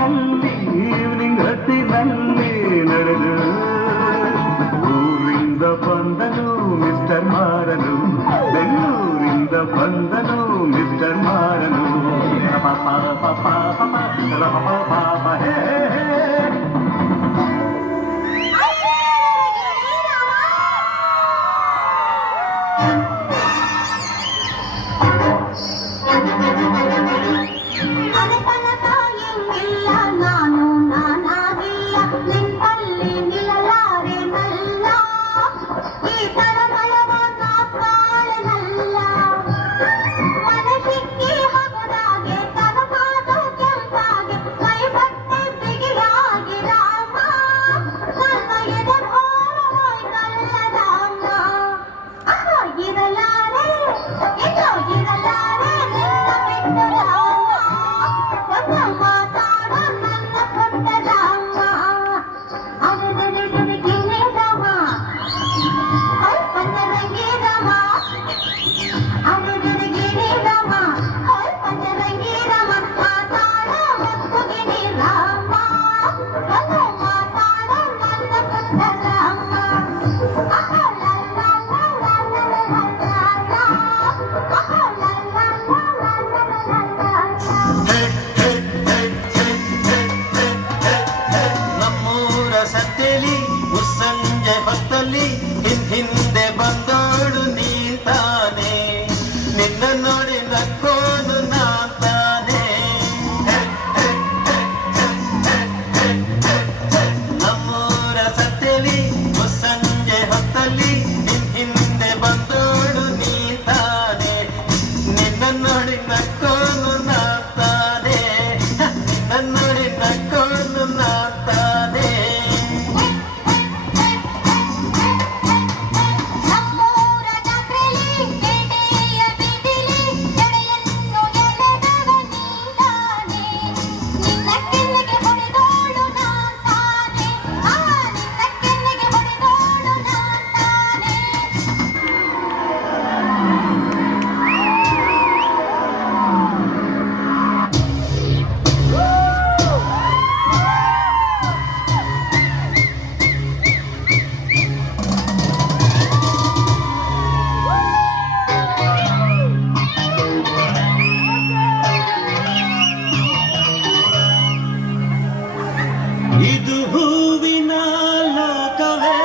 ಹೊತ್ತಿನಲ್ಲಿ ಈವ್ನಿಂಗ್ ಹೊತ್ತಿನಲ್ಲಿ ನಡೆದು ಊರಿಂದ ಬಂದನು ಮಿಸ್ಟರ್ ಮಾರನು, ಬೆಂಗಳೂರಿಂದ ಬಂದನು ಮಿಸ್ಟರ್ ಮಾರನು. ಪಾಪ ಪಾಪ ಪಾಪ ಪಾಪ ಹೇ ಹಿಂದೆ ಬಂದೋಡು ನೀಂತಾನೆ, ನಿನ್ನ ನೋಡಿ ನಕ್ಕೋನು ನಾಂತಾನೆ. ನಮ್ಮೂರ ಸತ್ತೇಲಿ ಮುಸ್ಸಂಜೆ ಹೊತ್ತಲ್ಲಿ ಹಿಂದೆ ಬಂದೋಡು ನೀಂತಾನೆ, ನಿನ್ನ ನೋಡಿ ನಕ್ಕೋನು ನಾಂತಾನೆ, ನಿನ್ನ ನೋಡಿ ನಕ್ಕೋನು ನಾಂತಾನೆ. ಇದು ಹೂವಿನ ಲೋಕವೇ,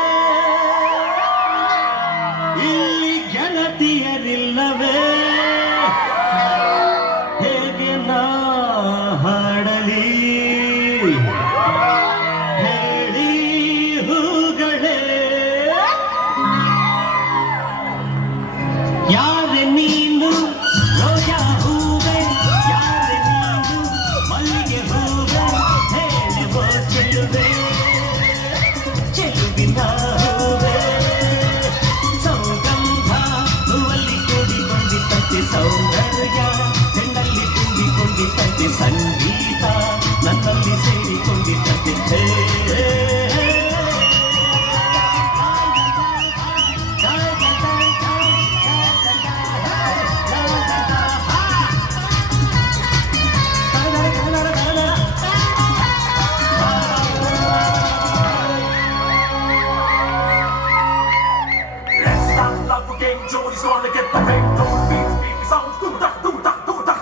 ಇಲ್ಲಿ ಗೆಳತಿಯರಿಲ್ಲವೇ, ಹೇಗೆ ನಾ ಹಾಡಲಿ ಹೇಳಿ ಹೂಗಳೇ. ಯಾರೆ ನೀನು ರೋಜ ಹೂವೆ, ಯಾರೆ ನೀನು ಮಲ್ಲಿಗೆ ಹೂವೆ, ಚೆಲುವಿನ ಹೂವೆ ಸೌಗಂಧ ಹೂವಲ್ಲಿ ಕೂಡಿಕೊಂಡಿದ್ದಂತೆ ಸೌಂದರ್ಯ, ಹೆಣ್ಣಲ್ಲಿ ತುಂಬಿಕೊಂಡಿದ್ದಂತೆ ಸಂಗೀತ, ನನ್ನಲ್ಲಿ ಸೇರಿಕೊಂಡಿದ್ದಂತೆ. Jody's gonna get the big tone beats, beat sounds, do da do da do da.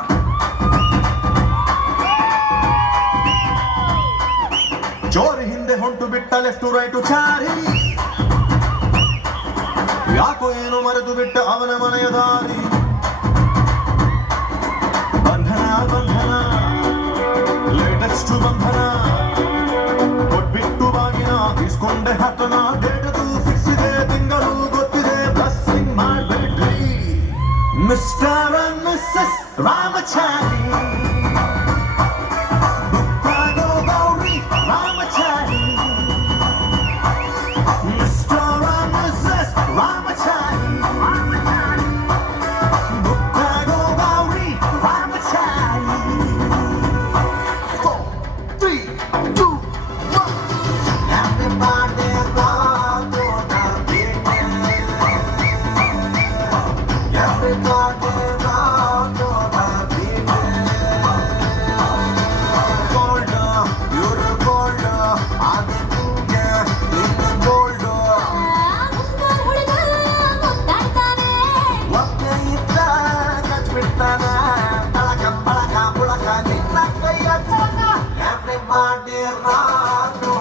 ಜೋರಿ ಹಿಂದೆ ಹೊಂಟು ಬಿಟ್ಟ ಲೆಫ್ಟ್ ರೈಟು ಚಾರಿ, ಯಾಕೋ ಏನು ಮರೆತು ಬಿಟ್ಟ ಅವನ ಮನೆಯ ದಾರಿ. ಬಂಧನ ಬಂಧನ ಲೇಟೆಸ್ಟ್ ಬಂಧನ, ಕೊಟ್ಬಿಟ್ಟು ಬಾಗಿನ ಇಸ್ಕೊಂಡೆ ಹತ್ತನ, ಡೇಟದು ಫಿಕ್ಸ್ ಇದೆ ತಿಂಗಳು ಗೊತ್ತಿದೆ, ಬ್ಲಸ್ಸಿಂಗ್ ಮಾಡ್ಬಿಡ್ರಿ mister and missus Ramachari. Everybody rock to the beat. ಮಾಡಿರಾನು